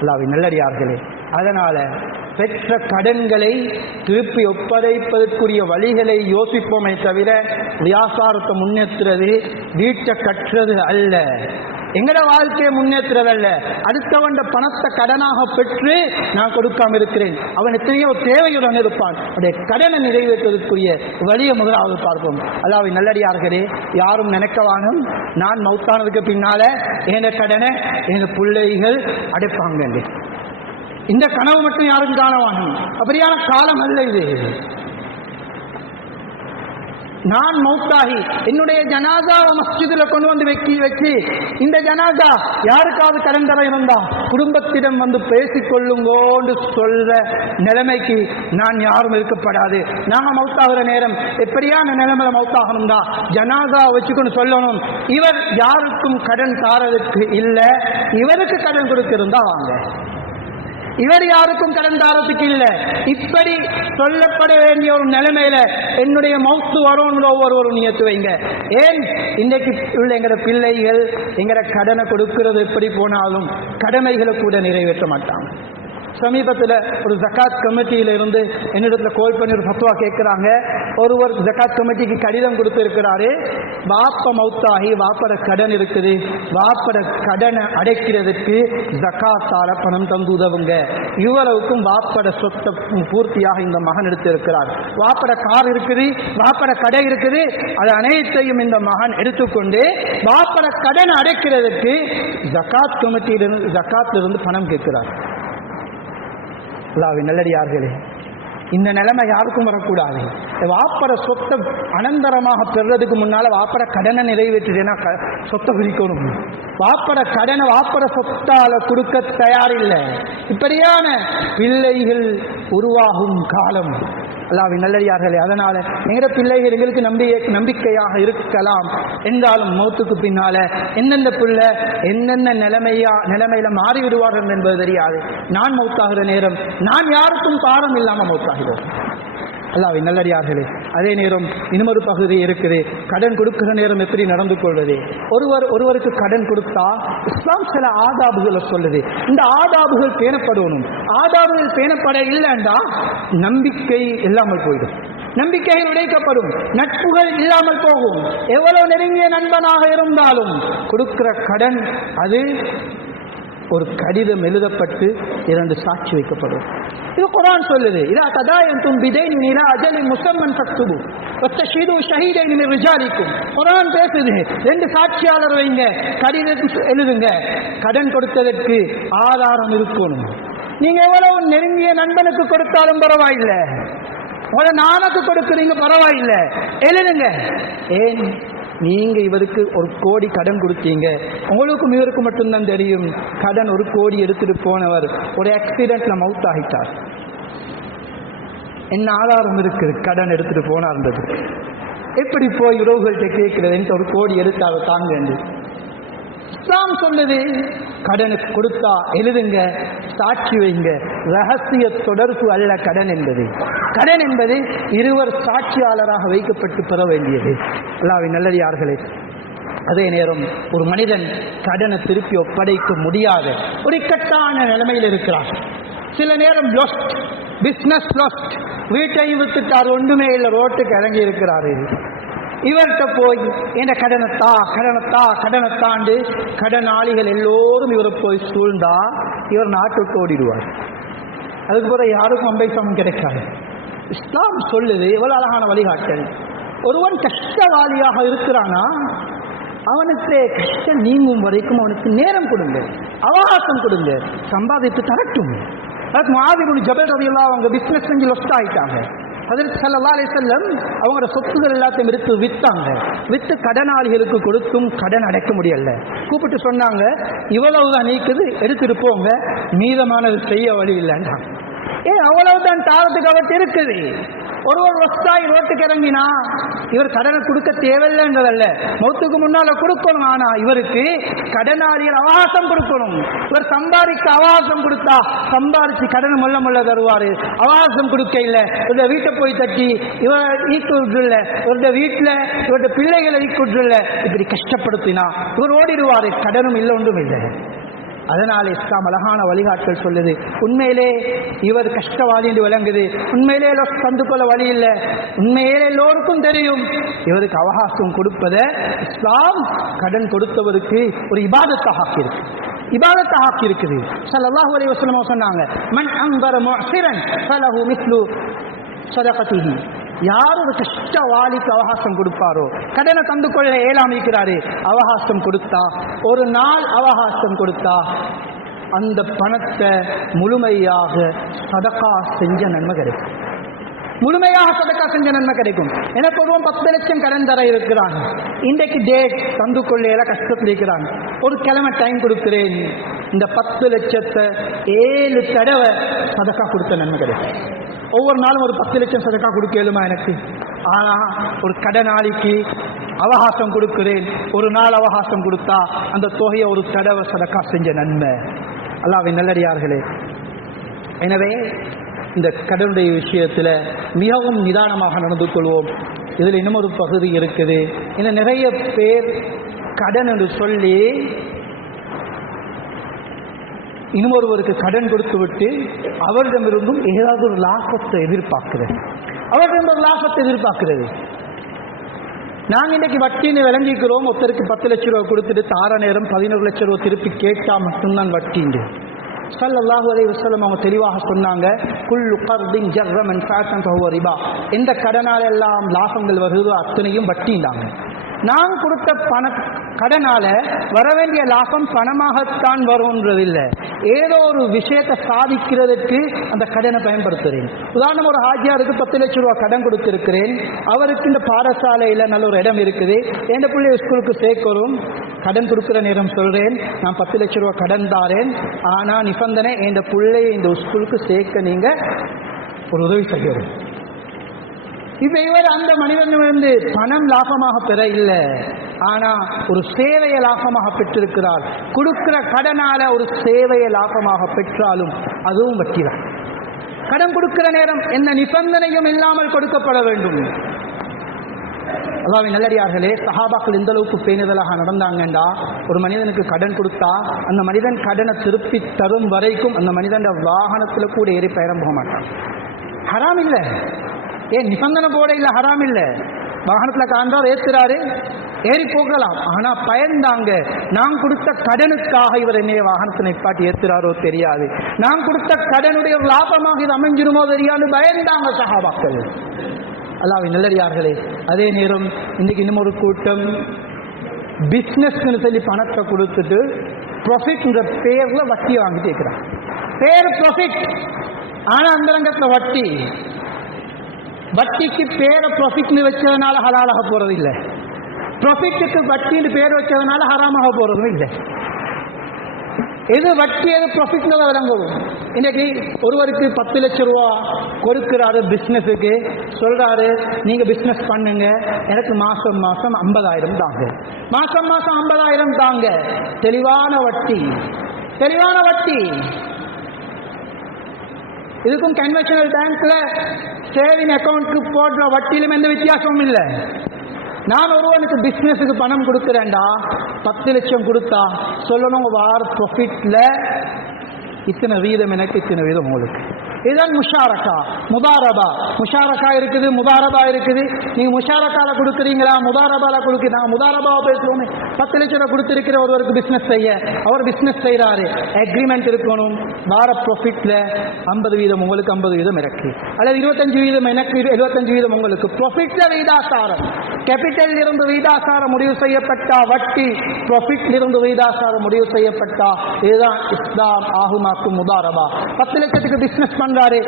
அல்லாஹ்வின் நல்லடியார்களே, அதனால பெற்ற கடன்களை திருப்பி ஒப்படைப்பதற்குரிய வழிகளை யோசிப்போமே தவிர வியாபாரத்தை முன்னேற்றுறது வீட்டை கட்டுறது அல்ல, எங்கட வாழ்க்கையை முன்னேற்றுறதல்ல. அடுத்தவன் பணத்தை கடனாக பெற்று நான் கொடுக்காம இருக்கிறேன், அவன் எத்தனையோ தேவையுடன் இருப்பான். அவருடைய கடனை நிறைவேற்றுவதற்குரிய வழியை முதலாவது பார்ப்போம். அல்லாஹ்வின் நல்லடியார்களே, யாரும் நினைக்கவானும் நான் மௌத்தானதுக்கு பின்னால என் கடனை என் பிள்ளைகள் அடைப்பாங்க. இந்த கனவு மட்டும் யாரும் காணவானும். அப்படியான காலம் அல்ல இது. நான் மௌத்தாகி என்னுடைய ஜனாசாவை மஸ்ஜிதுல கொண்டு வந்து வச்சு இந்த ஜனாசா யாருக்காவது கடன் தர இருந்தா குடும்பத்திடம் வந்து பேசிக்கொள்ளுங்கோன்னு சொல்ற நிலைமைக்கு நான் யாரும் இருக்கப்படாது. நாங்க மௌத்தாகிற நேரம் எப்படியான நிலைமையில மௌத்தாகணும் தான் ஜனாசா வச்சுக்கொண்டு சொல்லணும், இவர் யாருக்கும் கடன் தாரதுக்கு இல்லை, இவருக்கு கடன் கொடுத்திருந்தா வாங்க, இவர் யாருக்கும் கடன் தாரத்துக்கு இல்லை. இப்படி சொல்லப்பட வேண்டிய ஒரு நிலைமையில என்னுடைய மௌத்து வரும் ஒவ்வொருவரும் நியத்து வைங்க. ஏன் இன்றைக்கு உள்ள எங்கட பிள்ளைகள் எங்கட கடனை கொடுக்கிறது எப்படி போனாலும் கடமைகளை கூட நிறைவேற்ற மாட்டாங்க. சமீபத்தில் ஒரு ஜகாத் கமிட்டியில இருந்து என்னிடத்துல கால் பண்ணி ஒரு ஃபத்வா கேட்கிறாங்க. ஒருவர் ஜகாத் கமிட்டிக்கு கடிதம் கொடுத்திருக்கிறாரு, வாப்ப மௌத்தாகி வாப்பட கடன் இருக்குது, வாப்பட கடனை அடைக்கிறதுக்கு ஜகாத்தால பணம் தந்து உதவுங்க, இவ்வளவுக்கும் வாப்பட சொத்தை பூர்த்தியாக இந்த மகன் எடுத்திருக்கிறார், வாப்பட கார் இருக்குது, வாப்பட கடை இருக்குது, அது அனைத்தையும் இந்த மகன் எடுத்துக்கொண்டு வாப்பட கடனை அடைக்கிறதுக்கு ஜகாத் கமிட்டியிலிருந்து ஜகாத்திலிருந்து பணம் கேட்கிறார். அல்லாஹ்வின் நல்லடியார்களே, இந்த நிலைமை யாருக்கும் வரக்கூடாது. வாப்பட சொத்தை அனந்தரமாக பெறுறதுக்கு முன்னால வாப்பட கடனை நிறைவேற்றினா சொத்தை பிரிக்கணும். வாப்பட கடனை வாப்பட சொத்தால கொடுக்க தயாரில்லை. இப்படியான பிள்ளைகள் உருவாகும் காலம். அல்லாஹ்வின் நல்லடியார்களே, அதனால எங்கட பிள்ளைகள் எங்களுக்கு நம்பிக்கையாக இருக்கலாம் என்றாலும் மௌத்துக்கு பின்னால எந்தெந்த பிள்ளை என்னென்ன நிலைமையில மாறிவிடுவார்கள் என்பது தெரியாது. நான் மௌத்தாகிற நேரம் நான் யாருக்கும் பாரம் இல்லாம மௌத்தாகிறோம். அல்லாஹ்வின் நல்லடியார்களே, அதே நேரம் இன்னொரு பகுதி இருக்குது, கடன் கொடுக்கிற நேரம் எப்படி நடந்து கொள்வது. ஒருவருக்கு கடன் கொடுத்தா இஸ்லாம் சில ஆதாபுகளை சொல்லுது. இந்த ஆதாபுகள் பேணப்படணும். ஆதாபுகள் பேணப்பட இல்லைண்டா நம்பிக்கை இல்லாமல் போயிடும், நம்பிக்கைகள் உடைக்கப்படும், நட்புகள் இல்லாமல் போகும். எவ்வளவு நெருங்கிய நண்பனாக இருந்தாலும் கொடுக்கிற கடன் அது ஒரு கடிதம் எழுதப்பட்டு 2 சாட்சி வைக்கப்படும். இது குர்ஆன் சொல்லுது. இதா ததாயன்தும் பிதைன் இலா அஜலின் முஸம்மன் ஃபக்துபு வத்தஷஹீது ஷஹீதைன் மின் ரிஜாலிக்கும். குர்ஆன் பேசுது, 2 சாட்சியாளர் வைங்க, கடிதத்தை எழுதுங்க. கடன் கொடுத்ததற்கு ஆதாரம் இருக்கணும். நீங்க எவ்வளவு நெருங்கிய நண்பனுக்கு கொடுத்தாலும் பரவாயில்லை, உங்களை நானுக்கு கொடுக்குறீங்க பரவாயில்லை, எழுதுங்க. ஏன்? நீங்க இவருக்கு 1 கோடி கடன் கொடுத்தீங்க, உங்களுக்கும் இவருக்கு மட்டும்தான் தெரியும். கடன் 1 கோடி எடுத்துட்டு போனவர் ஒரு ஆக்சிடென்ட்ல மவுத் ஆகிட்டார். என்ன ஆதாரம் இருக்கு கடன் எடுத்துட்டு போனார்ன்றது? எப்படி போய் உறவுகள்கிட்ட கேட்கிறது? 1 கோடி எடுத்தார தாங்க என்று இஸ்லாம் சொல்லுது. கடனுக்கு கொடுத்தா எழுதுங்க, சாட்சி வைங்க. ரகசிய தொடர்பு அல்ல கடன் என்பது. கடன் என்பது இருவர் சாட்சியாளராக வைக்கப்பட்டு பெற வேண்டியது. அல்லாஹ்வின் நல்லடியார்களே, அதே நேரம் ஒரு மனிதன் கடனை திருப்பி ஒப்படைக்க முடியாத ஒரு இக்கட்டான நிலைமையில் இருக்கிறார். சில நேரம் லொஸ்ட், பிஸ்னஸ் லொஸ்ட், வீட்டையும் வித்துட்டார், ஒன்றுமே இல்லை, ரோட்டுக்கு இறங்கி இருக்கிறாரு. இவர்கிட்ட போய் என்ன கடனத்தாண்டு கடனாளிகள் எல்லோரும் இவரை போய் சூழ்ந்தா இவர் நாட்டுக்கு ஓடிடுவார். அதுக்கு பிறகு யாருக்கும் அம்பைசம் கிடைக்காது. இஸ்லாம் சொல்லுது, எவ்வளவு அழகான வழிகாட்டல். ஒருவன் கஷ்டவாளியாக இருக்கிறானா அவனுக்கு கஷ்டம் நீங்கும் வரைக்கும் அவனுக்கு நேரம் கொடுங்க, அவகாசம் கொடுங்க, சம்பாதித்து தரட்டும். அதுக்கு முஆத் இப்னு ஜபல் ரலியல்லாஹு அவங்க பிசினஸ் செஞ்சு லொஸ்ட் ஆயிட்டாங்க. ஹஜ்ரத் ஸல்லல்லாஹு அலைஹி வஸல்லம் அவங்களோட சொத்துக்கள் எல்லாத்தையும் வித்தாங்க. வித்து கடனாளிகளுக்கு கொடுத்தும் கடன் அடைக்க முடியல. கூப்பிட்டு சொன்னாங்க, இவ்வளவுதான் நீக்குது, எடுத்துட்டு போங்க, மீதமானது செய்ய வழி இல்லைன்னா. அவ்வளவுதான் தாரத்துக்கு அவர்கிட்ட இருக்குது. ஒருவர் வஸ்தாய் ரோட்டுக்கு இறங்கினா இவர் கடனை கொடுக்க தேவையில்லைன்றதல்ல, மௌத்துக்கு முன்னால கொடுக்கணும். ஆனா இவருக்கு கடனாளிகள் அவகாசம் கொடுக்கணும். இவர் சம்பாதிக்க அவகாசம் கொடுத்தா சம்பாதிச்சு கடனை மொல்ல தருவாரு. அவகாசம் கொடுக்க இல்லை, இவருடைய வீட்டை போய் தட்டி இவர் ஈக்கு விட்டுல, இவருடைய வீட்டுல இவருடைய பிள்ளைகளை ஈக்கு விட்டுல, இப்படி கஷ்டப்படுத்தினா இவர் ஓடிடுவாரு. கடனும் இல்லை, ஒன்றும் இல்லை. அதனால இஸ்லாம் அழகான வழிகாட்டல் சொல்லுது. உண்மையிலே இவர் கஷ்டவாதி என்று விளங்குது, உண்மையிலே தந்து கொள்ள வழி இல்லை, உண்மையிலே எல்லோருக்கும் தெரியும். இவருக்கு அவகாசம் கொடுப்பதை இஸ்லாம் கடன் கொடுத்தவருக்கு ஒரு இபாதத்தாக ஆக்கியிருக்கு, இபாதத்தாக ஆக்கியிருக்குது. ஸல்லல்லாஹு அலைஹி வஸல்லம் சொன்னாங்க, மன் அன்தர முஅஸிரன் ஃபலஹு மிஸ்லு ஸதகதிஹி. யார் ஒரு கஷ்டவாளிக்கு அவகாசம் கொடுப்பாரோ, கடனை தந்து கொள்ள ஏலாமிக்கிறாரு, அவகாசம் கொடுத்தா, ஒரு நாள் அவகாசம் கொடுத்தா அந்த பணத்தை முழுமையாக சதகா செஞ்ச நன்மை கிடைக்கும். முழுமையாக சதகா செஞ்ச நன்மை கிடைக்கும். எனக்கு ஒருவன் 10 லட்சம் கடன் தர இருக்கிறாங்க, இன்றைக்கு டேட் தந்து கொள்ளையில கஷ்டத்தில் இருக்கிறாங்க, ஒரு கிழமை டைம் கொடுக்கிறேன், இந்த 10 லட்சத்தை 7 தடவை சதகா கொடுத்த நன்மை கிடைக்கும். ஒவ்வொரு நாளும் ஒரு 10 லட்சம் சதகா கொடுக்கலுமா எனக்கு? ஆனா ஒரு கடனாளிக்கு அவகாசம் கொடுக்கிறேன், ஒரு நாள் அவகாசம் கொடுத்தா அந்த தொகையை ஒரு தடவை சதகா செஞ்ச நன்மை. அல்லாஹ்வின் நல்லடியார்களே, எனவே இந்த கடனுடைய விஷயத்தில் மிகவும் நிதானமாக நடந்து கொள்வோம். இதில் இன்னும் ஒரு பகுதி இருக்குது. இன்னும் நிறைய பேர் கடன் என்று சொல்லி இன்னொருவருக்கு கடன் கொடுத்து விட்டு அவரிடமிருந்தும் ஏதாவது ஒரு லாபத்தை எதிர்பார்க்கிறது, அவரிடம் ஒரு லாபத்தை எதிர்பார்க்கிறது. நாங்கள் இன்றைக்கு வட்டின்னு விளங்கிக்கிறோம். ஒருத்தருக்கு 10 லட்சம் ரூபா கொடுத்துட்டு தார நேரம் 11 லட்சம் ரூபா திருப்பி கேட்டா மட்டும்தான் வட்டிண்டு. ஸல்லல்லாஹு அலைஹி வஸல்லம் அவங்க தெளிவாக சொன்னாங்க, குல்லு கர்தின் ஜர்ர மன்ஃபஅத்தன் ஃபஹுவ ரிபா. எந்த கடனால எல்லாம் லாபங்கள் வருதோ அத்தனையும் வட்டிண்டாங்க. நான் கொடுத்த கடனால வர வேண்டிய லாபம் பணமாகத்தான் வரும்ன்றதில்லை, ஏதோ ஒரு விஷயத்தை சாதிக்கிறதுக்கு அந்த கடனை பயன்படுத்துகிறேன். உதாரணம், ஒரு ஹாஜியாருக்கு 10 லட்சம் ரூபா கடன் கொடுத்திருக்கிறேன். அவருக்கு இந்த பாடசாலையில் நல்ல ஒரு இடம் இருக்குது, எந்த பிள்ளை ஸ்கூலுக்கு சேர்க்கிறோம். கடன் கொடுக்குற நேரம் சொல்றேன், நான் 10 லட்சம் ரூபா கடன் தாரேன், ஆனா நிபந்தனை எந்த பிள்ளையை இந்த ஸ்கூலுக்கு சேர்க்க நீங்க ஒரு உதவி செய்யணும். இப்ப இவர் அந்த மனிதனிலிருந்து பணம் லாபமாக பெற இல்லை, ஆனா ஒரு சேவையை லாபமாக பெற்றிருக்கிறார். கொடுக்கிற கடனால ஒரு சேவையை லாபமாக பெற்றாலும் அதுவும் வட்டிதான். கடன் கொடுக்கிற நேரம் என்ன நிபந்தனையும் இல்லாமல் கொடுக்கப்பட வேண்டும். அல்லாஹ்வின் நல்லடியார்களே, சஹாபாக்கள் இந்த அளவுக்கு பேணுதலாக நடந்தாங்கண்டா, ஒரு மனிதனுக்கு கடன் கொடுத்தா அந்த மனிதன் கடனை திருப்பி தரும் வரைக்கும் அந்த மனிதன் வாகனத்தில் கூட ஏறி பயணம் போக மாட்டான். ஹராம் இல்லை, ஏன் நிபந்தனை போட இல்லை, ஹராம் இல்லை. வாகனத்தில் காண்றார் ஏற்றுறாரு, ஏறி போகலாம். ஆனா பயந்தாங்க, நான் கொடுத்த கடனுக்காக இவர் என்னைய வாகனத்தை நிப்பாட்டி ஏற்றுறாரோ தெரியாது, நான் கொடுத்த கடனுடைய லாபமாக இது அமைஞ்சிருமோ தெரியாது, பயந்தாங்க சஹாபாக்கள். அல்லாஹ்வின் நல்லடியார்களே, அதே நேரம் இன்னைக்கு இன்னும் ஒரு கூட்டம் பிஸ்னஸ்ன்னு சொல்லி பணத்தை கொடுத்துட்டு ப்ராஃபிட்ன்ற பேர்ல வட்டி வாங்கிட்டு இருக்கிறான். பேர் ப்ராஃபிட், ஆனா அந்த ரங்கத்தில் வட்டி. வட்டிக்கு பேரை ப்ராஃபிட்னு வச்சதுனால ஹலாலாக போறது இல்லை, ப்ராஃபிட்டுக்கு வட்டின்னு பேர் வச்சதுனால ஹராமாக போறதும் இல்லை. எது வட்டி எது ப்ராஃபிட்னு விளங்கும். இன்னைக்கு ஒருவருக்கு 10 லட்சம் ரூபா கொடுக்கிறாரு பிஸ்னஸுக்கு, சொல்றாரு நீங்க பிஸ்னஸ் பண்ணுங்க, எனக்கு மாசம் மாசம் 50,000 தாங்க, மாசம் மாசம் 50,000 தாங்க. தெளிவான வட்டி, தெளிவான வட்டி. இதுக்கும் கன்வென்ஷனல் பேங்க்ல சேவிங் அக்கௌண்ட்க்கு போடுற வட்டியிலும் எந்த வித்தியாசமும் இல்லை. நான் ஒருவனுக்கு பிஸ்னஸுக்கு பணம் கொடுக்குறேன்டா, 10 லட்சம் கொடுத்தா சொல்லணும் வார ப்ராஃபிட்ல இத்தனை வீதம் எனக்கு, இத்தனை வீதம் உங்களுக்கு. இதுதான் முஷாரக்கா, முதாரபா. முஷாரக்கா இருக்குது, முதாரபா இருக்குது. நீங்க முஷாரக்கால கொடுக்குறீங்களா, முதாரபால கொடுக்க. நான் முதாரபாவை பேசுவோமே. 10 லட்சம் ரூபாய் கொடுத்திருக்கிற ஒருவருக்கு பிசினஸ் செய்ய, அவர் பிசினஸ் செய்யறாரு, அக்ரிமெண்ட் இருக்கணும். வார ப்ராஃபிட்ல 50% உங்களுக்கு, 50% எனக்கு, அல்லது 25% எனக்கு, 75% உங்களுக்கு. ப்ராஃபிட்ல வீதாசாரம், கேபிட்டல் இருந்து வீதாசாரம் முடிவு செய்யப்பட்டா வட்டி, ப்ராஃபிட்ல இருந்து வீதாசாரம் முடிவு செய்யப்பட்டா இதுதான் இஸ்லாம் ஆகுமாக்கும் முதாரபா. 10 லட்சத்துக்கு பிசினஸ் பண்றாரு,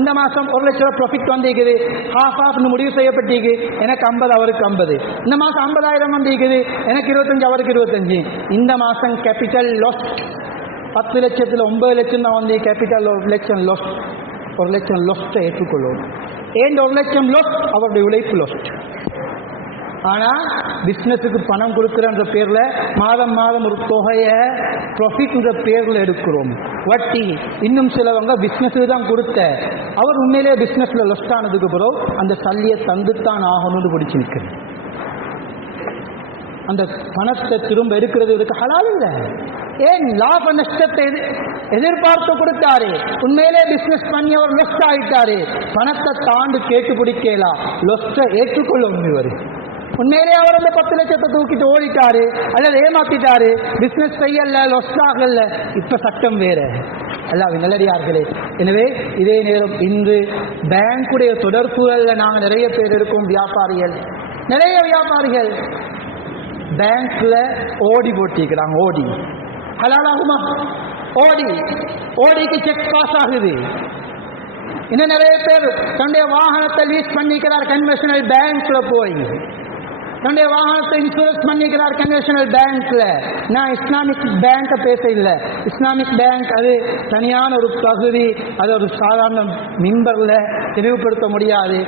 இந்த மாசம் 1 லட்சம் ரூபாய் ப்ராஃபிட் வந்திருக்குது, ஹாஃப் ஹாஃப்னு முடிவு செய்யப்பட்டிருக்கு. எனக்கு 50, அவருக்கு 50. இந்த மாசம் 50,000 வந்திருக்குது, எனக்கு 25, அவருக்கு 25. இந்த மாசம் கேபிட்டல் லாஸ். 10 லட்சத்தில் 9 லட்சம் தான் வந்து கேபிட்டல், 1 லட்சம் லாஸ். 1 லட்சம் லாஸ்ட்டை ஏற்றுக்கொள்ளும். ஏன் 1 லட்சம் லாஸ்? அவருடைய உழைப்பு லாஸ்ட். ஆனா பிசினஸுக்கு பணம் கொடுக்கிறன்ற பேர்ல மாதம் மாதம் ஒரு தொகையை ப்ராஃபிட்ன்ற பேர்ல எடுக்கிறோம், வட்டி. இன்னும் சிலவங்க பிசினஸுக்கு தான் கொடுத்த, அவர் உண்மையிலே பிசினஸ்ல லொஸ்ட் ஆனதுக்கு பிறகு அந்த சல்லியை தந்துத்தான் ஆகணும்னு பிடிச்சு நிற்கிறது. அந்த பணத்தை திரும்ப எடுக்கிறது இருக்கு ஹலால் இல்லை. ஏன் லாப நஷ்டத்தை எதிர்பார்த்து கொடுத்தாரு, உண்மையிலே பிசினஸ் பண்ணி அவர் லொஸ்ட் ஆயிட்டாரு, பணத்தை தாண்டு கேட்டு பிடிக்கலாம், லொஸ்ட ஏற்றுக்கொள்ள உண்மைவர். உண்மையிலே அவர் அந்த 10 லட்சத்தை தூக்கிட்டு ஓடிட்டாரு அல்லது ஏமாத்திட்டாரு, பிசினஸ் செய்யல, லொஸ்ட் ஆகல. இப்ப சட்டம் வேற. அல்லாஹ்வின் நல்லடியார்களே, எனவே இதே நேரம் இன்று பேங்குடைய தொடர்புகள்ல நாங்கள் நிறைய பேர் இருக்கோம், வியாபாரிகள், நிறைய வியாபாரிகள் பேங்க்ல ஓடி போட்டிக்கிறாங்க. ஓடி ஹலாலாகுமா? ஓடிக்கு செக் பாஸ் ஆகுது. இன்னும் நிறைய பேர் தன்னுடைய வாகனத்தை லீஸ் பண்ணிக்கிறார் கன்வென்ஷனல் பேங்க்ல போய், தன்னுடைய வாகனத்தை இன்சூரன்ஸ் பண்ணிக்கிறார் கன்வென்ஷனல் பேங்க்ல. நான் இஸ்லாமிக் பேங்க் பேச இல்லை, இஸ்லாமிக் பேங்க் அது தனியான ஒரு பகுதி, அது ஒரு சாதாரண மிம்பர்ல தெளிவுபடுத்த முடியாது.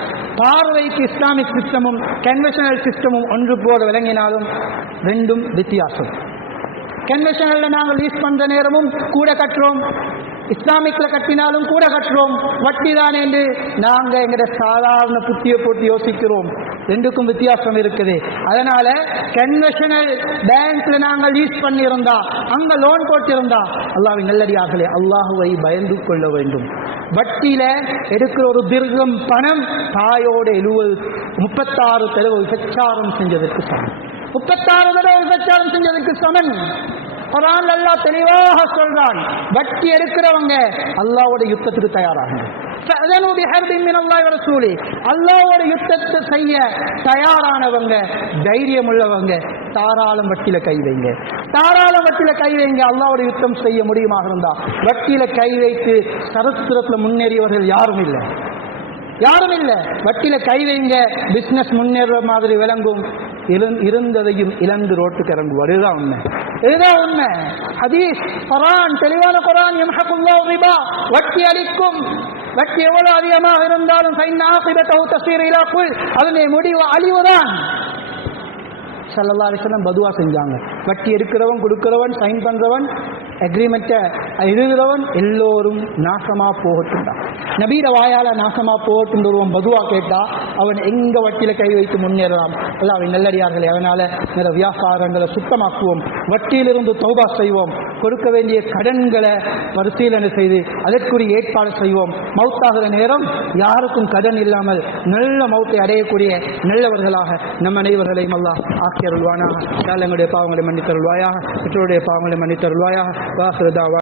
பார்வைக்கு இஸ்லாமிக் சிஸ்டமும் கன்வென்ஷனல் சிஸ்டமும் ஒன்று போல விளங்கினாலும் ரெண்டும் வித்தியாசம். கன்வென்ஷனல்ல நாங்கள் லீஸ் பண்ற நேரமும் கூட கட்டுறோம், இஸ்லாமிக்ல கட்டினாலும் கூட கட்டுறோம், வட்டி தான் என்று நாங்க எங்கட சாதாரண புத்தியை போட்டு யோசிக்கிறோம். ரெண்டுக்கும் வித்தியாசம் இருக்குது. அதனால கன்வென்ஷனல் பேங்க்ல நாங்கள் லீஸ் பண்ணியிருந்தா, அங்க லோன் போட்டிருந்தா, அல்லாஹ்வின் நல்லடியார்களே, அல்லாஹுவை பயந்து கொள்ள வேண்டும். வட்டியில எடுக்கிற ஒரு திர்கம் பணம் தாயோட 36 தடவை விபச்சாரம் செஞ்சதற்கு சமன். 36 தடவை விபச்சாரம் செஞ்சதற்கு சமன். குர்ஆன்ல அல்லாஹ் தெளிவாக சொல்றான், வட்டி எடுக்கிறவங்க அல்லாஹ்வோட யுத்தத்துக்கு தயாராகுங்க. அல்லாஹ்வோட யுத்தத்தை செய்ய தயாரானவங்க, தைரியம் உள்ளவங்க, தாராளம் வட்டியில கை வைங்க, தாராளம் வட்டியில கை வைங்க. அல்லாஹ்வோட யுத்தம் செய்ய முடியுமாக இருந்தா வட்டியில கை வைத்து சரித்திரத்துல முன்னேறியவர்கள் யாரும் இல்லை, யாரும் இல்லை. வட்டியில கை வைங்க, பிசினஸ் முன்னேற மாதிரி விளங்கும். இருந்ததையும் இழந்து ரோட்டுக்கு இறங்குவார். இதுதான் உண்மை, இதுதான் உண்மை. ஹதீஸ், குர்ஆன், தெளிவான குர்ஆன், யம்ஹகுல்லாஹு ரிபா, வட்டி அளிக்கும். வட்டி எவ்வளவு அதிகமாக இருந்தாலும் ஃபைன் ஆகிபதஹு தஸீரு இலா குல், அதனுடைய முடிவு அழிவுதான். ஸல்லல்லாஹு அலைஹி வஸல்லம் பதுவா செஞ்சாங்க, வட்டி எடுக்கிறவன், கொடுக்கிறவன், சைன் பண்றவன், அக்ரிமெண்ட்டை எழுதுறவன் எல்லோரும் நாசமா போகட்டும். நபீர வாயால நாசமா போட்டு ஒருவன் பதுவா கேட்டா அவன் எங்க வட்டியில கை வைத்து முன்னேறலாம். அல்லாஹ்வின் நல்லடியார்களே, அதனால இந்த வியாபாரங்களை சுத்தமாக்குவோம், வட்டியிலிருந்து தௌபா செய்வோம், கொடுக்க வேண்டிய கடன்களை பரிசீலனை செய்து அதற்குரிய ஏற்பாடு செய்வோம். மௌத்தாகிற நேரம் யாருக்கும் கடன் இல்லாமல் நல்ல மௌத்தை அடையக்கூடிய நல்லவர்களாக நம் அனைவர்களையும் அல்லாஹ் ஆக்கி அருள்வானாக. எங்களுடைய பாவங்களை மன்னித்தருள்வாயாக, பெற்றோருடைய பாவங்களை மன்னித்தருள்வாயாக. வாஹிரு தாவா